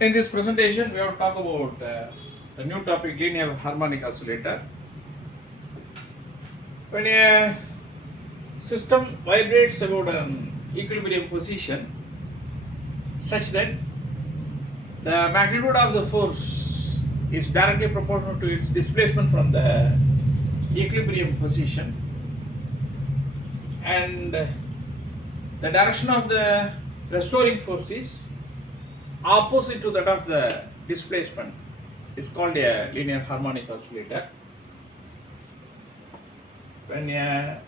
In this presentation, we have talk about a new topic, linear harmonic oscillator. When a system vibrates about an equilibrium position such that the magnitude of the force is directly proportional to its displacement from the equilibrium position, and the direction of the restoring force is opposite to that of the displacement, is called a linear harmonic oscillator. When a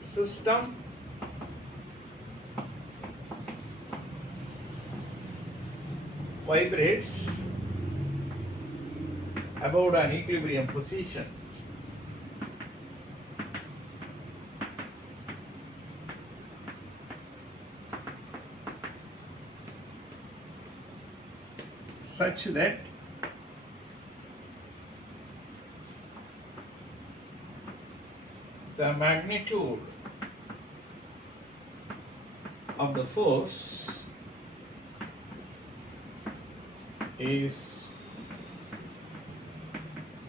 system vibrates about an equilibrium position such that the magnitude of the force is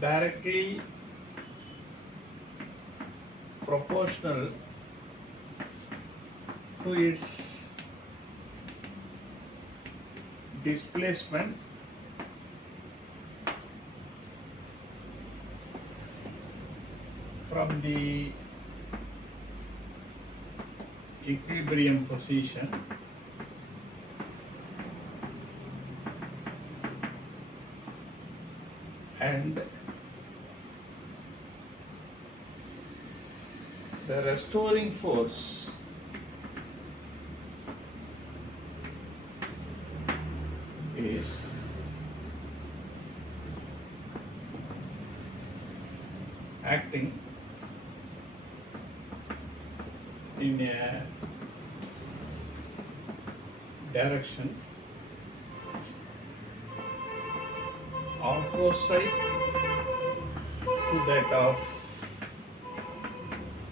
directly proportional to its displacement from the equilibrium position and the restoring force is acting in a direction opposite to that of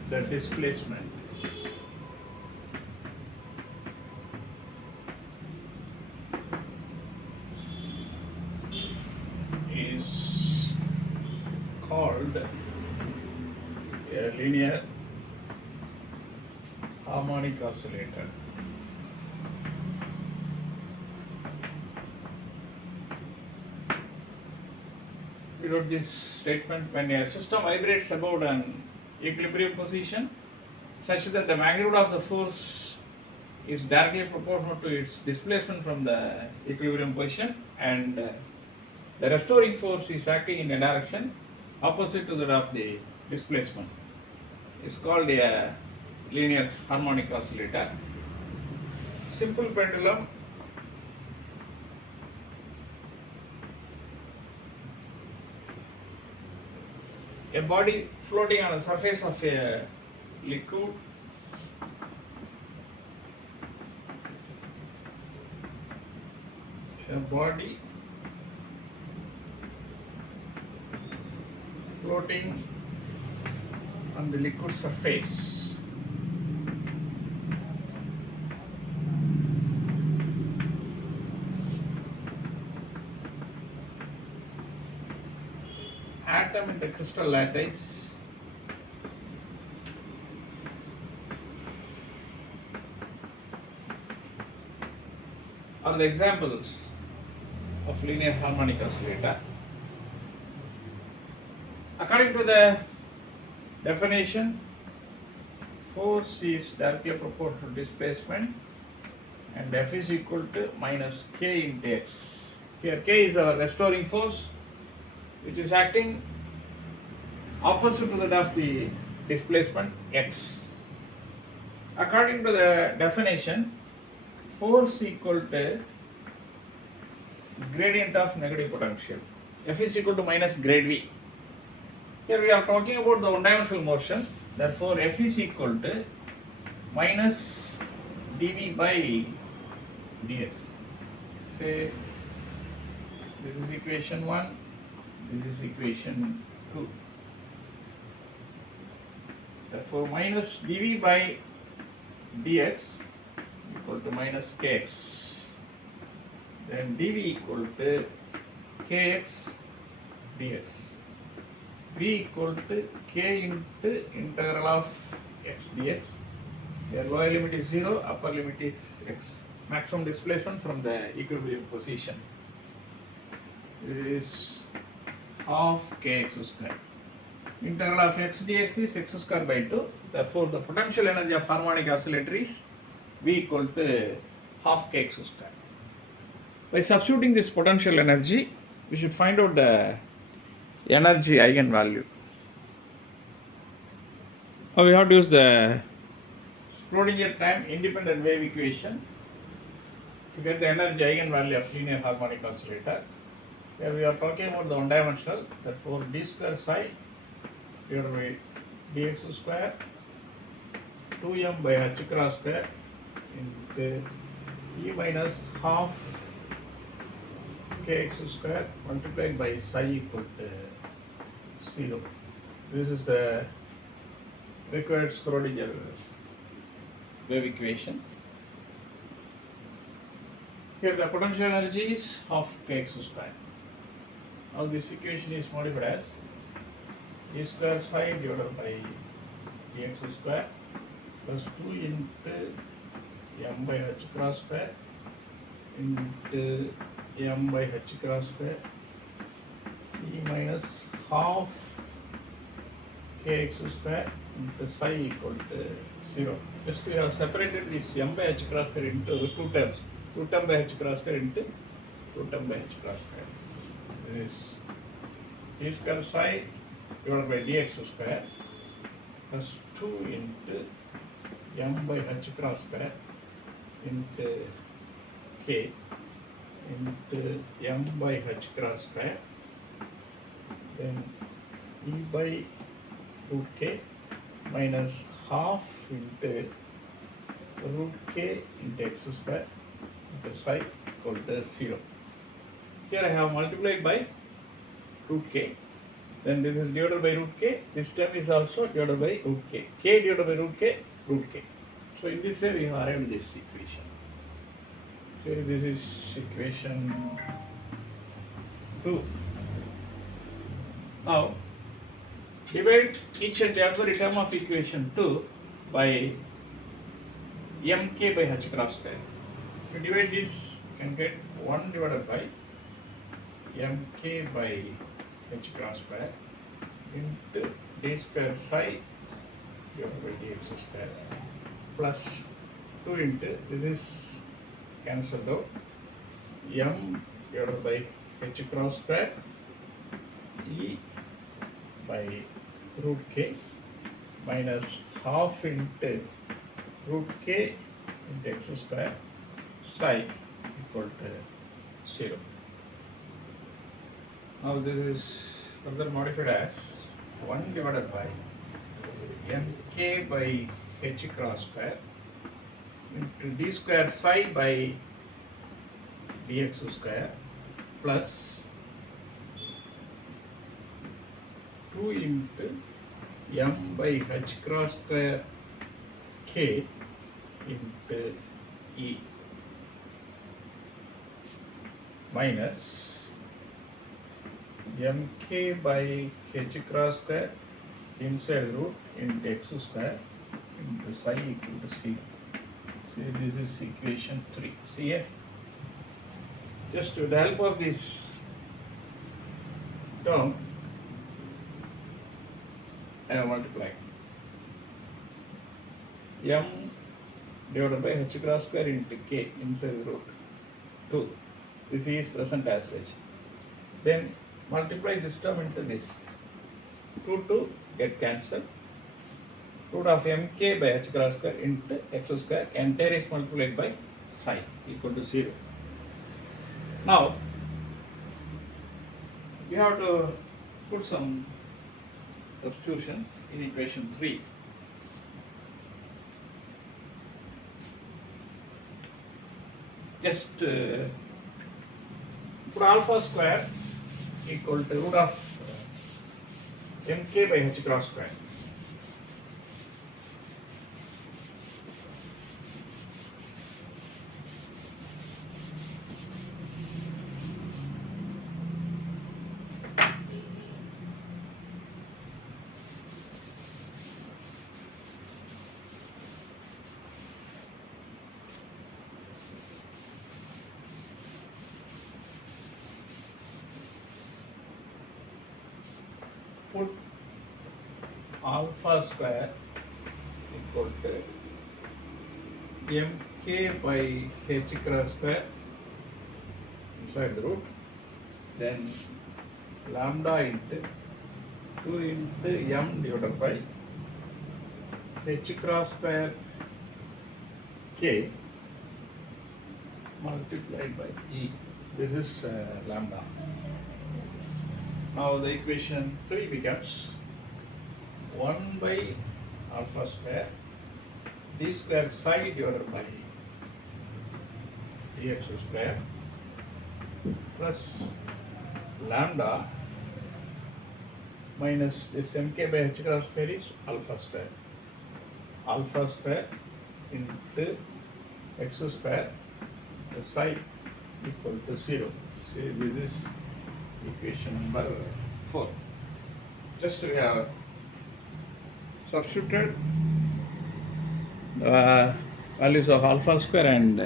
the displacement. Is called a linear harmonic oscillator. We wrote this statement: when a system vibrates about an equilibrium position such that the magnitude of the force is directly proportional to its displacement from the equilibrium position, and the restoring force is acting in a direction opposite to that of the displacement, is called a linear harmonic oscillator. Simple pendulum a body floating on the surface of a liquid a body floating on the liquid surface atom in the crystal lattice are the examples of linear harmonic oscillator. According to the definition, force is directly proportional to displacement and F is equal to minus K into X. Here K is our restoring force, which is acting opposite to that of the displacement X. According to the definition, force equal to gradient of negative potential. F is equal to minus grade V. Here we are talking about the one-dimensional motion. Therefore, F is equal to minus dV by dx. Say this is equation 1, this is equation 2. Therefore, minus dV by dx equal to minus kx. then dv equal to kx dx. v equal to k into integral of x dx. Here lower limit is 0, upper limit is x. Maximum displacement from the equilibrium position. This is half kx square. Integral of x dx is x square by 2. Therefore, the potential energy of harmonic oscillator is V equal to half kx square. By substituting this potential energy, we should find out the energy eigenvalue. Now we have to use the schrodinger time independent wave equation to get the energy eigenvalue of linear harmonic oscillator. Here we are talking about the one dimensional, therefore d square psi divided by dx square 2m by h cross square into e minus half kx square multiplied by psi equal to 0. This is the required Schrodinger wave equation. Here the potential energy is half kx square. Now this equation is modified as e square psi divided by dx square plus 2 into m by h cross square into m by h cross square e minus half kx square into psi equal to 0. Just we have separated this m by h cross square into two terms. 2 term by h cross square into 2 term by h cross square. This d square psi divided by dx square plus 2 into m by h cross square into k into m by h cross square, then e by root k minus half into root k into x square into psi equal to 0. Here I have multiplied by root k, then this is divided by root k, this term is also divided by root k divided by root k, root k. So in this way we have arrived this equation. So this is equation 2. Now divide each and every term of equation 2 by mk by h cross square. If you divide this, you can get 1 divided by mk by h cross square into d square psi divided by dx square plus 2 into, this is cancelled out, m divided by h cross square e by root k minus half into root k into x square psi equal to 0. Now this is further modified as 1 divided by mk by h cross square into d square psi by dx square plus 2 into m by h cross square k into e minus mk by h cross square inside root into x square into psi equal to 0. See, this is equation 3. See here? Just with the help of this term, I have multiplied m divided by h cross square into k inside root 2. This is present as such. Then multiply this term into this. 2 get cancelled. Root of mk by h cross square into x square, entire is multiplied by psi equal to 0. Now we have to put some substitutions in equation 3. Just put alpha square equal to root of mk by h cross square. alpha square equal to mk by h cross square inside the root, then lambda into 2 into m divided by h cross square k multiplied by e. This is lambda. Now the equation 3 becomes 1 by alpha square d square psi divided by dx square plus lambda minus this mk by h cross square is alpha square. Alpha square into x square psi equal to 0. So this is equation number 4. Just we have substituted the values of alpha square and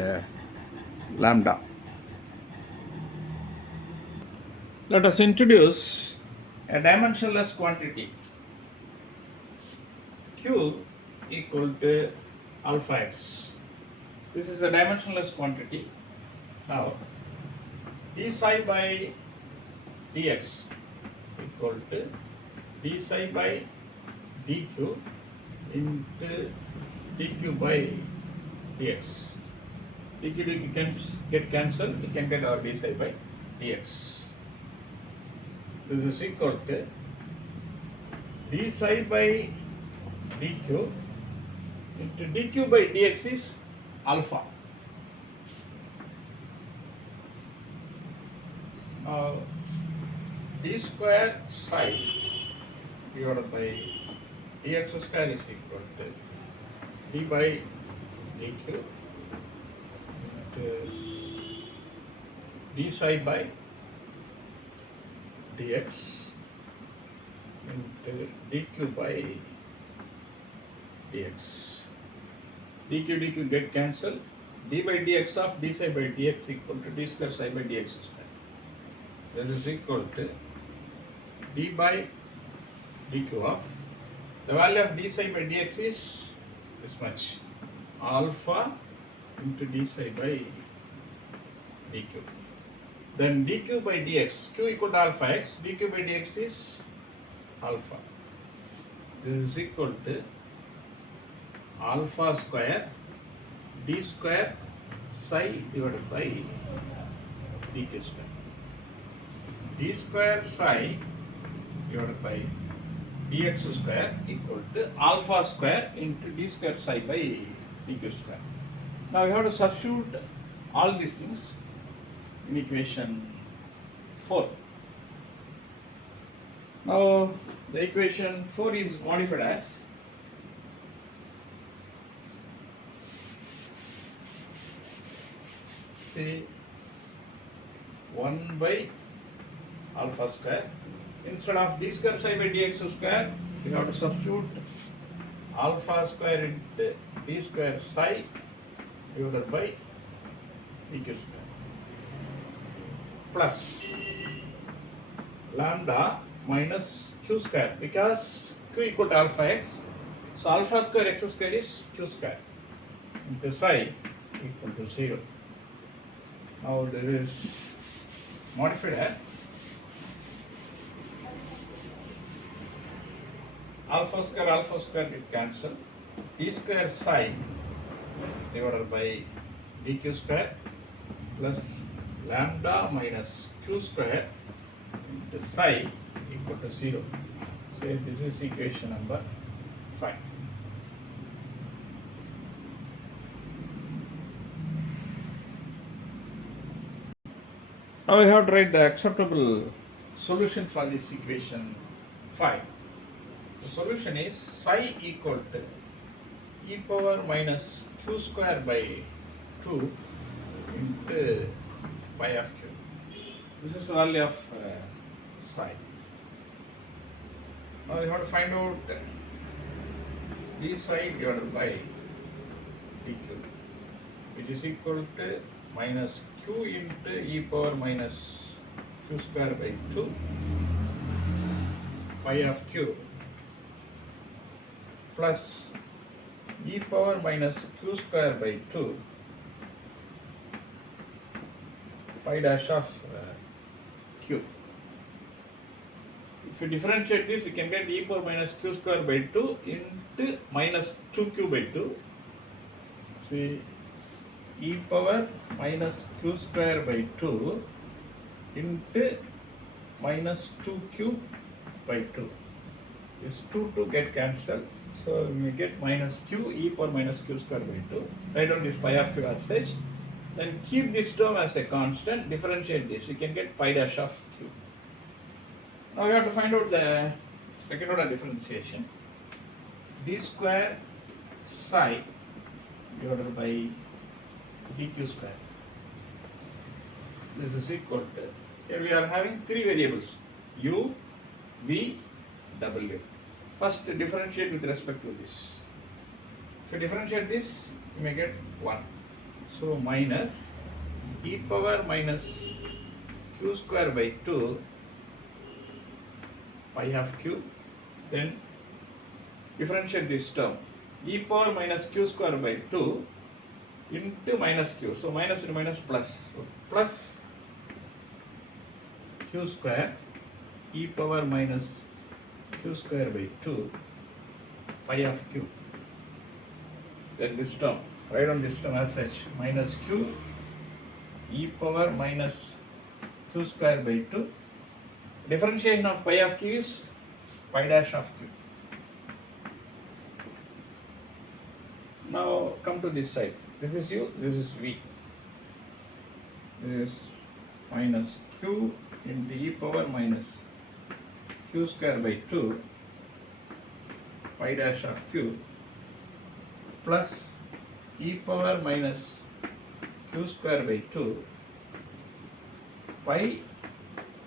lambda. Let us introduce a dimensionless quantity q equal to alpha x. This is a dimensionless quantity. Now d psi by dx equal to d psi by dq into dq by dx. dq can get cancelled, we can get our d psi by dx. This is equal to d psi by dq into dq by dx is alpha. Now d square psi divided by dx square is equal to d by dq into d psi by dx into dq by dx. dq get cancelled. d by dx of d psi by dx equal to d square psi by dx square. This is equal to d by dq of the value of d psi by dx is this much, alpha into d psi by dq. Then dq by dx, q equal to alpha x, dq by dx is alpha. This is equal to alpha square d square psi divided by dq square. d square psi divided by dx square equal to alpha square into d square psi by dq square. Now we have to substitute all these things in equation 4. Now the equation 4 is modified as say 1 by alpha square. Instead of d square psi by dx square, we have to substitute alpha square into d square psi divided by dq square plus lambda minus q square, because q equal to alpha x, so alpha square x square is q square into psi equal to 0. Now there is modified as alpha square get cancelled, d square psi divided by dq square plus lambda minus q square into psi equal to 0. So this is equation number 5. Now we have to write the acceptable solution for this equation 5. The solution is psi equal to e power minus q square by 2 into pi of q. This is the value of psi. Now we have to find out d psi divided by dq, which is equal to minus q into e power minus q square by 2 pi of q plus e power minus q square by 2 pi dash of q. If you differentiate this, we can get e power minus q square by 2 into minus 2q by 2. See, e power minus q square by 2 into minus 2q by 2. This 2 to get cancelled. So we get minus q e power minus q square by 2. Write down this pi of q as such. Then keep this term as a constant. Differentiate this. You can get pi dash of q. Now we have to find out the second order differentiation. D square psi divided by dq square. This is equal to, here we are having three variables, u, v, w. First differentiate with respect to this. If you differentiate this, you may get 1. So minus e power minus q square by 2 pi of q. Then differentiate this term, e power minus q square by 2 into minus q. So minus into minus plus. So plus q square e power minus q square by 2 pi of q. Then this term, write on this term as such, minus q e power minus q square by 2. Differentiation of pi of q is pi dash of q. Now come to this side. This is u, this is v. This is minus q into e power minus q square by 2 pi dash of q plus e power minus q square by 2 pi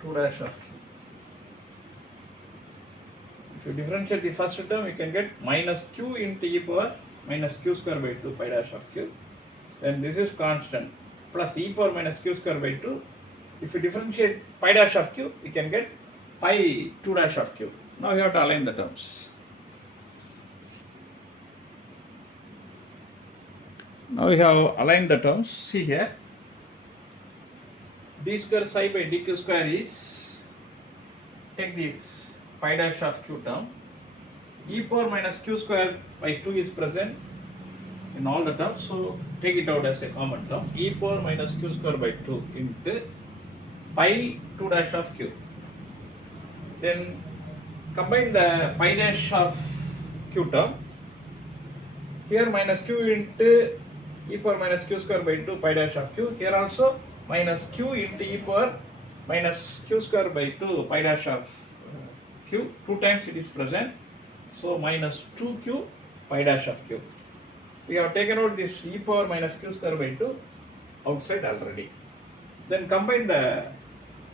2 dash of q. If you differentiate the first term, you can get minus q into e power minus q square by 2 pi dash of q. Then this is constant plus e power minus q square by 2. If you differentiate pi dash of q, you can get pi 2 dash of q. Now you have to align the terms. Now we have aligned the terms. See here, d square psi by dq square is, take this pi dash of q term, e power minus q square by 2 is present in all the terms, so take it out as a common term, e power minus q square by 2 into pi 2 dash of q. Then combine the pi dash of q term, here minus q into e power minus q square by 2 pi dash of q, here also minus q into e power minus q square by 2 pi dash of q, 2 times it is present, so minus 2q pi dash of q. We have taken out this e power minus q square by 2 outside already. Then combine the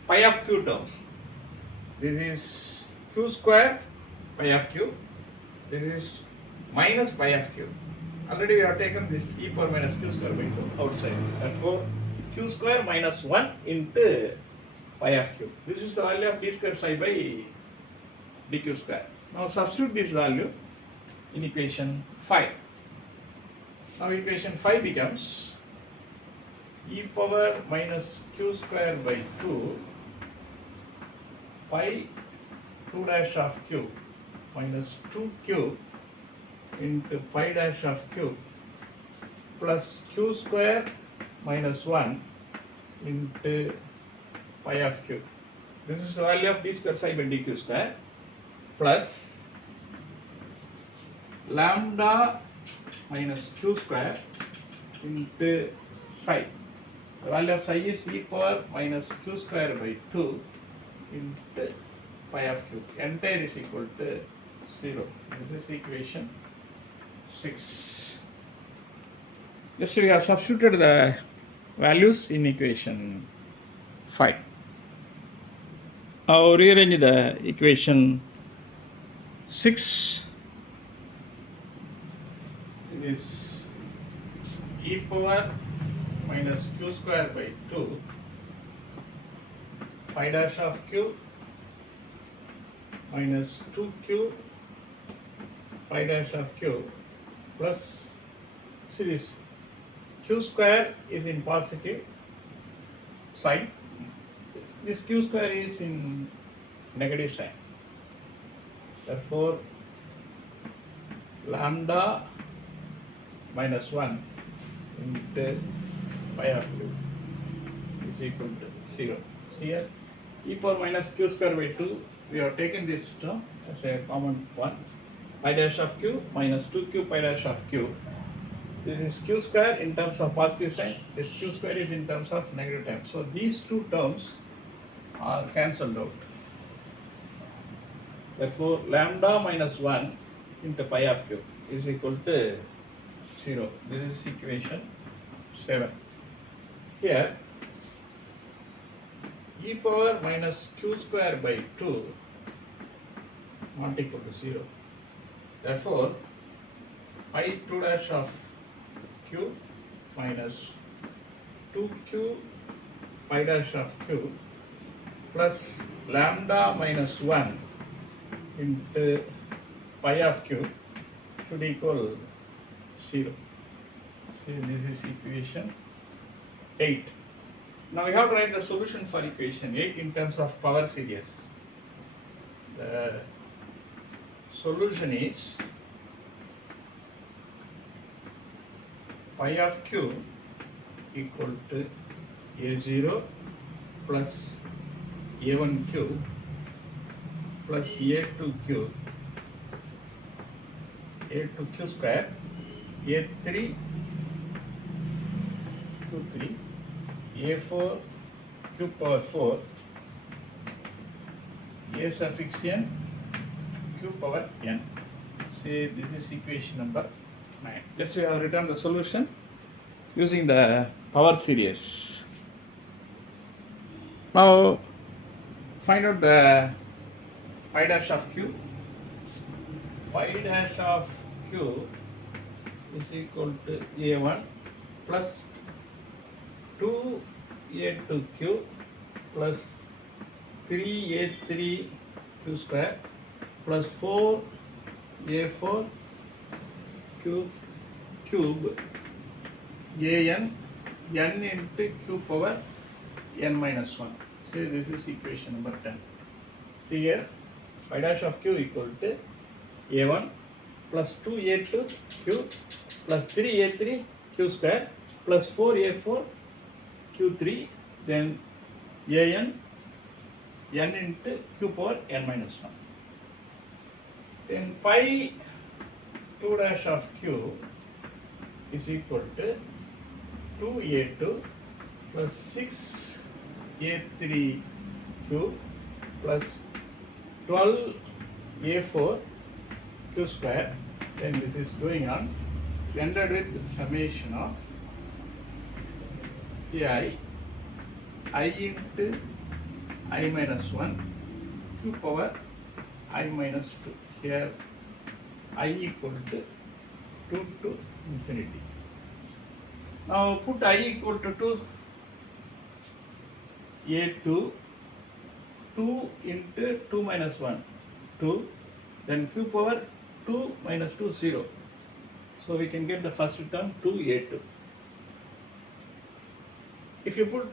pi of q terms. This is q square pi of q, this is minus pi of q. Already we have taken this e power minus q square by 2 outside. Therefore, q square minus 1 into pi of q. This is the value of d square psi by dq square. Now substitute this value in equation 5. Now equation 5 becomes e power minus q square by 2 pi 2 dash of q minus 2q into pi dash of q plus q square minus 1 into pi of q. This is the value of d square psi by dq square plus lambda minus q square into psi. The value of psi is e power minus q square by 2 into pi of q. Entire is equal to 0. This is equation 6. Just we have substituted the values in equation 5. Now rearrange the equation 6. It is e power minus q square by 2 pi dash of q minus 2q pi dash of q plus, see this q square is in positive sign, this q square is in negative sign. Therefore, lambda minus 1 into pi of q is equal to 0. See here, e power minus q square by 2, we have taken this term as a common one. Pi dash of q minus 2q pi dash of q. This is q square in terms of positive sign, this q square is in terms of negative term. So these two terms are cancelled out. Therefore, lambda minus 1 into pi of q is equal to 0. This is equation 7. Here, e power minus q square by 2 not equal to 0. Therefore, pi 2 dash of q minus 2q pi dash of q plus lambda minus 1 into pi of q should equal 0. So this is equation 8. Now we have to write the solution for equation 8 in terms of power series. The solution is pi of q equal to a0 plus a1q plus a2q square a3 q3 a4 q power 4 a suffix n q power n. Say this is equation number 9. Just we have written the solution using the power series. Now find out the pi dash of q. Pi dash of q is equal to a1 plus 2a2q plus 3a3q square plus 4a4 cube an n into q power n minus 1. So this is equation number 10. See here, pi dash of q equal to a1 plus 2a2q plus 3a3q square plus 4a4 q3, then an n into q power n minus 1. Then pi 2 dash of q is equal to 2a2 plus 6a3q plus 12a4 q square. Then this is going on. It's ended with summation of I into I minus 1 q power I minus 2. Here I equal to 2 to infinity. Now put I equal to 2, a2, 2 into 2 minus 1, 2, then q power 2 minus 2, 0. So we can get the first term 2a2. If you put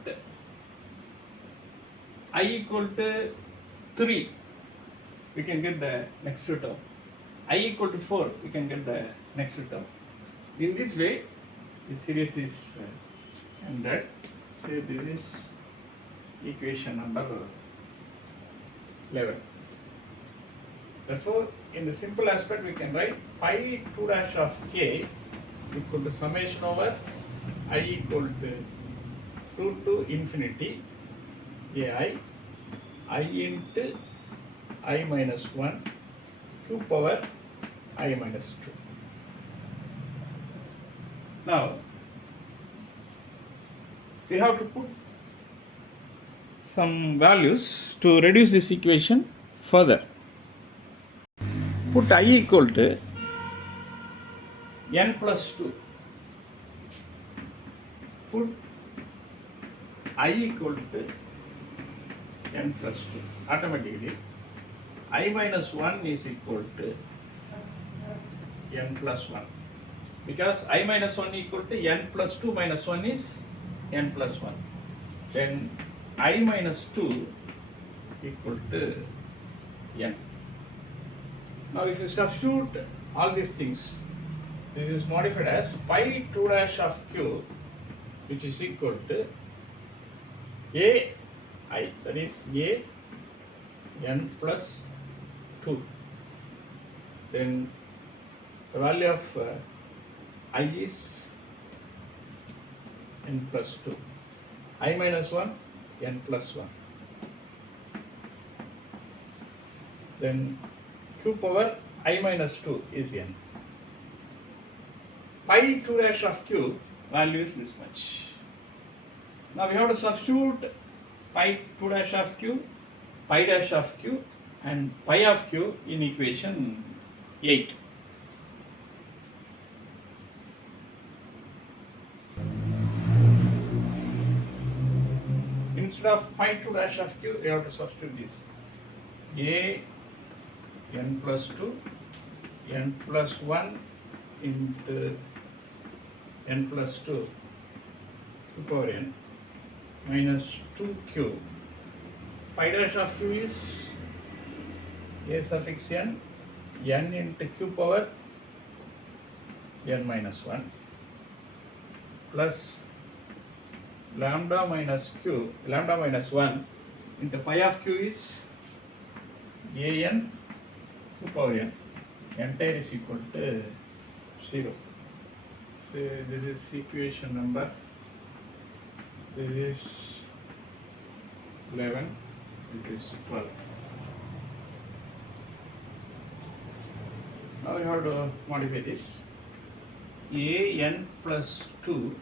I equal to 3, we can get the next term. I equal to 4, we can get the next term. In this way, the series is ended. So this is equation number 11. Therefore, in the simple aspect, we can write pi 2 dash of k equal to summation over I equal to 2 to infinity ai I into I minus 1 q power I minus 2. Now, we have to put some values to reduce this equation further. Put I equal to n plus 2. Put I equal to n plus 2. Automatically, I minus 1 is equal to n plus 1, because I minus 1 equal to n plus 2 minus 1 is n plus 1. Then I minus 2 equal to n. Now if you substitute all these things, this is modified as pi 2 dash of q, which is equal to a I, that is a n plus 2. Then the value of I is n plus 2. I minus 1, n plus 1. Then q power I minus 2 is n. Pi 2 dash of q value is this much. Now we have to substitute pi 2 dash of q, pi dash of q and pi of q in equation 8. Instead of pi 2 dash of q, we have to substitute this. A n plus 2, n plus 1 into n plus 2 q power n minus 2q. Pi dash of q is a suffix n into q power n minus 1 plus lambda minus 1 into pi of q is a n q power n. Entire is equal to 0. So this is equation number, this is 11, this is 12. Now we have to modify this. A n plus 2,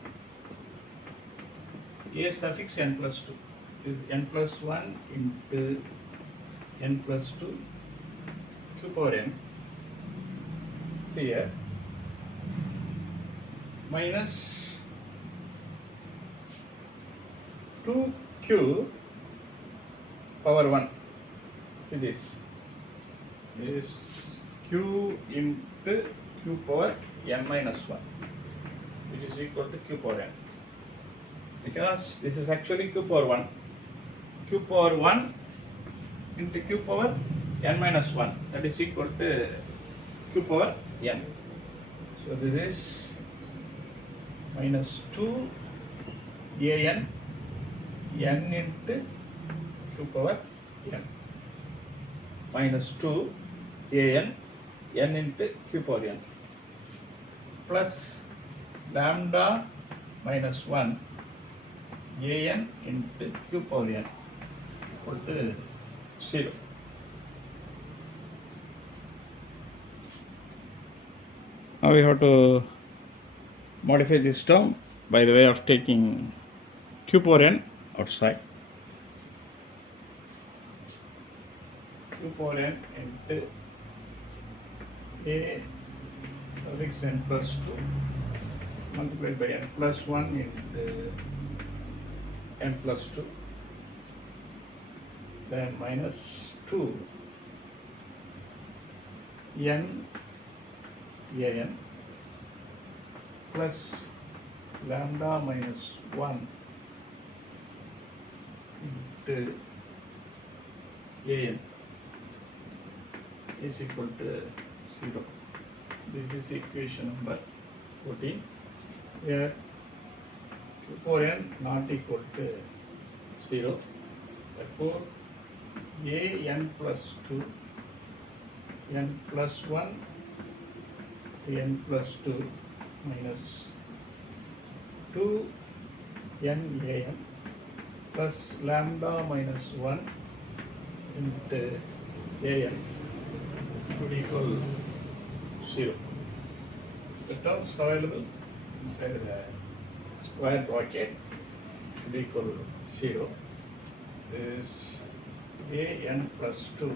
a suffix n plus 2 is n plus 1 into n plus 2 q power n. See here, minus 2q power 1. See this is q into q power n minus 1, which is equal to q power n, because this is actually q power 1. Q power 1 into q power n minus 1, that is equal to q power n. So this is minus 2 a n into q power n, minus 2 a n into q power n, plus lambda minus 1 a n into q power n equal to 0. Now we have to modify this term by the way of taking q power n outside. Q power n into a suffix n plus 2 multiplied by n plus 1 into n plus 2, then minus 2 n a n plus lambda minus 1 into a n is equal to 0. This is equation number 14. Here q power n not equal to 0. Therefore a n plus 2 n plus 1 n plus 2 minus 2 n a n plus lambda minus 1 into a n would equal 0. The terms available inside the square bracket would equal 0. This a n plus 2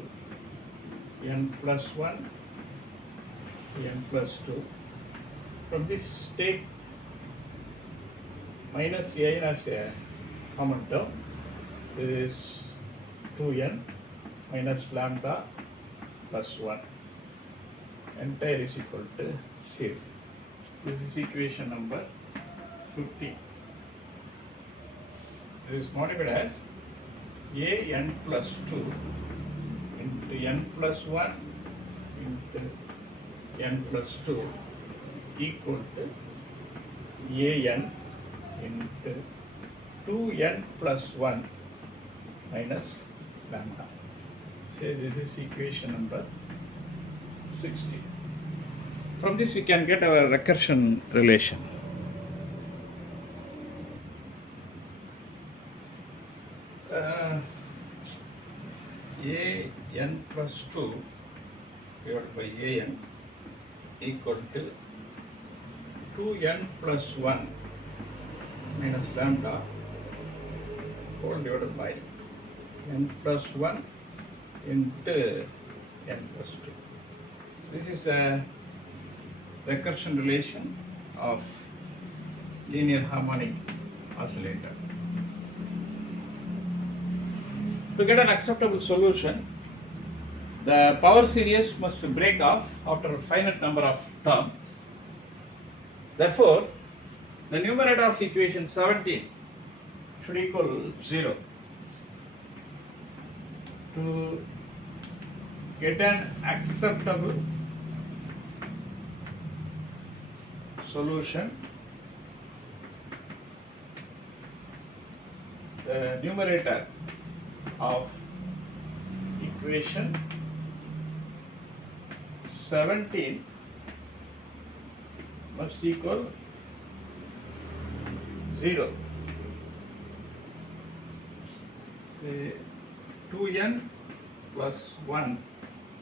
n plus 1 n plus 2. From this take minus a n as a common term. This is 2n minus lambda plus 1. entire is equal to 0. This is equation number 15. This is modified as a n plus 2 into n plus 1 into n plus 2 equal to a n into 2n plus 1 minus lambda. So this is equation number 60. From this we can get our recursion relation. A n plus 2 divided by a n equal to 2n plus 1 minus lambda whole divided by n plus 1 into n plus 2. This is a recursion relation of linear harmonic oscillator. To get an acceptable solution, the power series must break off after a finite number of terms. Therefore, the numerator of equation 17 should equal 0. To get an acceptable solution, the numerator of equation 17 must equal 0. Say 2n plus 1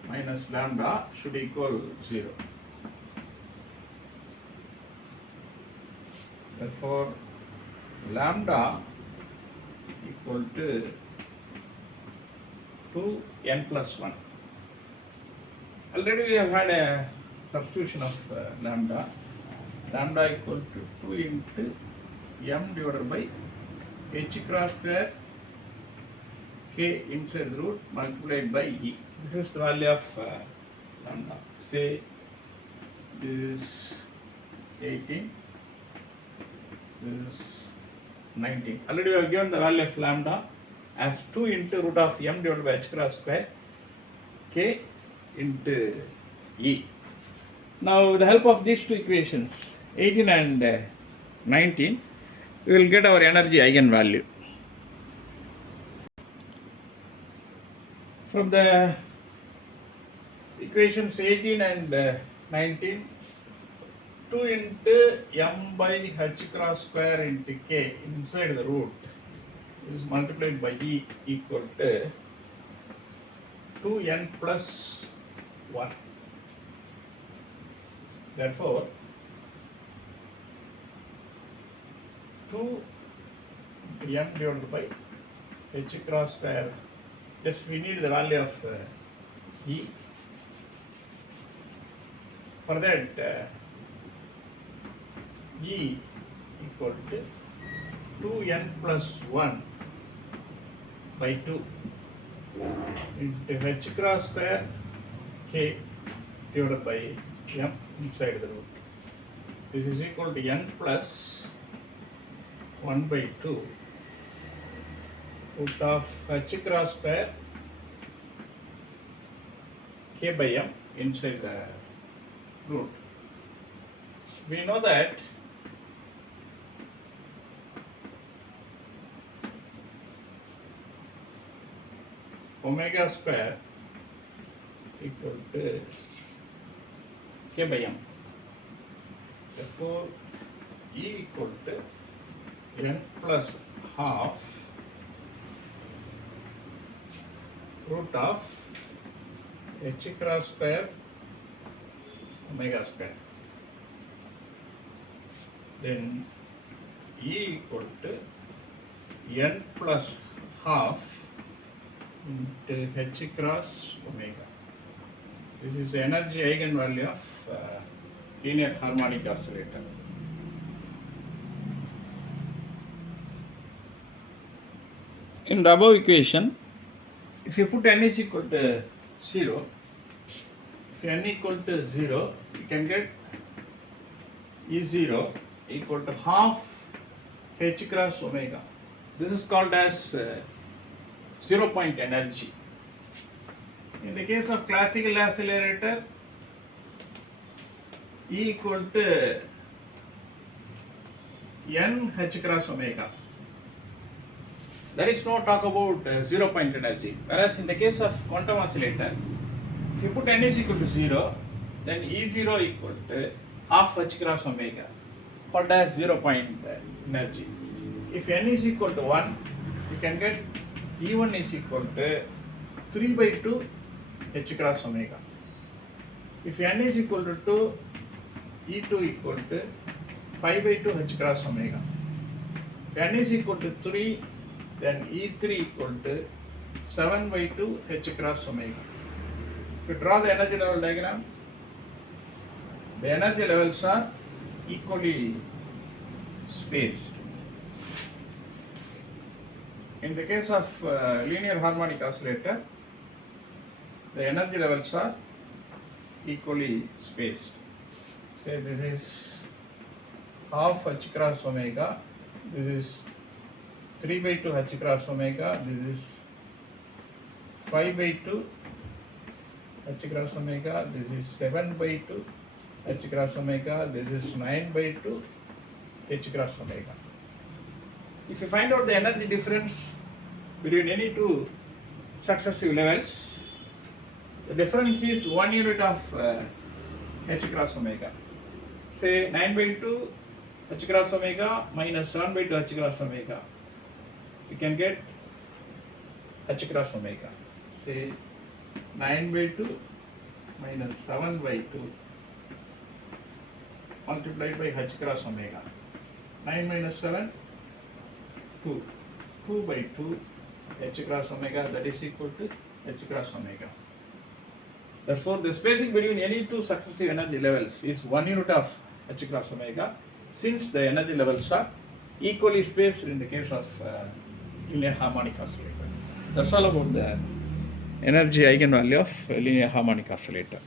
minus lambda should equal 0. Therefore, lambda equal to 2n plus 1. Already we have had a substitution of lambda. Lambda equal to 2 into m divided by h cross square k inside the root multiplied by e. This is the value of lambda. Say this is 18, this is 19. Already we have given the value of lambda as 2 into root of m divided by h cross square k into e. Now with the help of these two equations 18 and 19, we will get our energy eigenvalue. From the equations 18 and 19, 2 into m by h cross square into k inside the root is multiplied by e equal to 2n plus 1. Therefore, 2m divided by h cross square. Yes, we need the value of e. For that, e equal to 2n plus 1 by 2 into h cross square k divided by m inside the root. This is equal to n plus 1 by 2 root of h cross square k by m inside the root. We know that omega square equal to k by m. Therefore, E equal to n plus half root of h cross square omega square. Then E equal to n plus half into h cross omega. This is the energy eigenvalue of linear harmonic oscillator. In the above equation, if you put n is equal to 0, if n equal to 0, you can get E0 equal to half h cross omega. This is called as 0 point energy. In the case of classical oscillator, E equal to n h cross omega. There is no talk about 0 point energy. Whereas in the case of quantum oscillator, if you put n is equal to 0, then E0 equal to half h cross omega, called as 0 point energy. If n is equal to 1, you can get E1 is equal to 3 by 2 h cross omega. If n is equal to 2, E2 equal to 5 by 2 h cross omega. If n is equal to 3, then E3 equal to 7 by 2 h cross omega. If you draw the energy level diagram, the energy levels are equally spaced. In the case of linear harmonic oscillator, the energy levels are equally spaced. Say this is half h cross omega, this is 3 by 2 h cross omega, this is 5 by 2 h cross omega, this is 7 by 2 h cross omega, this is 9 by 2 h cross omega. If you find out the energy difference between any two successive levels, the difference is 1 unit of h cross omega. Say 9 by 2 h cross omega minus 7 by 2 h cross omega. You can get h cross omega. Say 9 by 2 minus 7 by 2 multiplied by h cross omega. 9 minus 7, 2. 2 by 2 h cross omega, that is equal to h cross omega. Therefore, the spacing between any two successive energy levels is 1 unit of h cross omega, since the energy levels are equally spaced in the case of linear harmonic oscillator. That's all about the energy eigenvalue of linear harmonic oscillator.